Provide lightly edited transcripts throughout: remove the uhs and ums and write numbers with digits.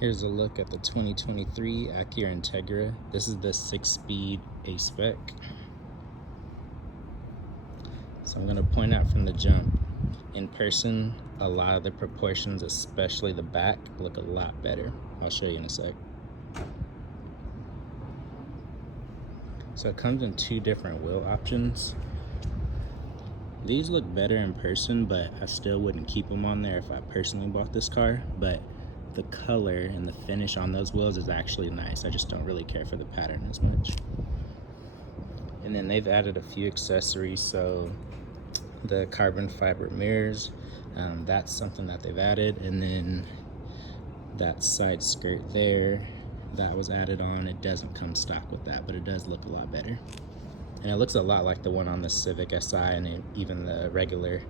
Here's a look at the 2023 Acura Integra. This is the 6-speed A-Spec. So I'm gonna point out from the jump, in person, a lot of the proportions, especially the back, look a lot better. I'll show you in a sec. So it comes in two different wheel options. These look better in person, but I still wouldn't keep them on there if I personally bought this car. But the color and the finish on those wheels is actually nice. I just don't really care for the pattern as much. And then they've added a few accessories. So the carbon fiber mirrors, that's something that they've added. And then that side skirt there, that was added on. It doesn't come stock with that, but it does look a lot better. And it looks a lot like the one on the Civic Si and even the regular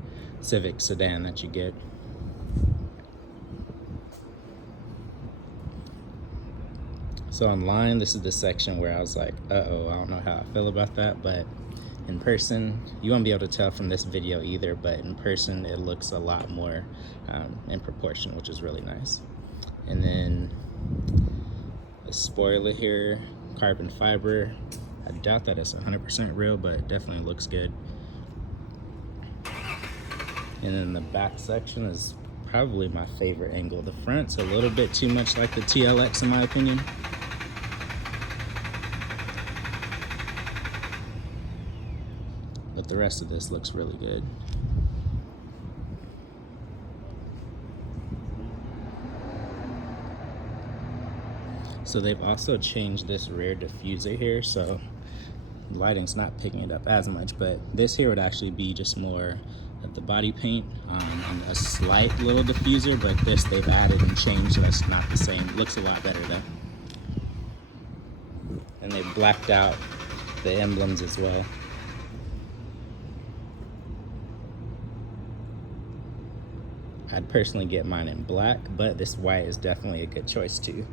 Civic sedan that you get. So online, this is the section where I was like, uh-oh, I don't know how I feel about that, but in person, you won't be able to tell from this video either, but in person, it looks a lot more in proportion, which is really nice. And then the spoiler here, carbon fiber. I doubt that it's 100% real, but it definitely looks good. And then the back section is probably my favorite angle. The front's a little bit too much like the TLX in my opinion. But the rest of this looks really good. So they've also changed this rear diffuser here, so lighting's not picking it up as much, but this here would actually be just more of the body paint and a slight little diffuser, but this they've added and changed so that's not the same. Looks a lot better though. And they blacked out the emblems as well. I'd personally get mine in black, but this white is definitely a good choice too.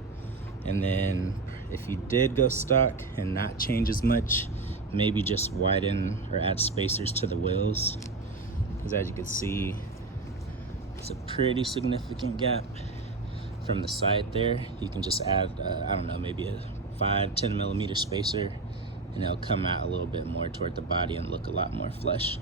And then if you did go stock and not change as much, maybe just widen or add spacers to the wheels. Because as you can see, it's a pretty significant gap from the side there. You can just add, I don't know, maybe a 5-10 millimeter spacer, and it'll come out a little bit more toward the body and look a lot more flush.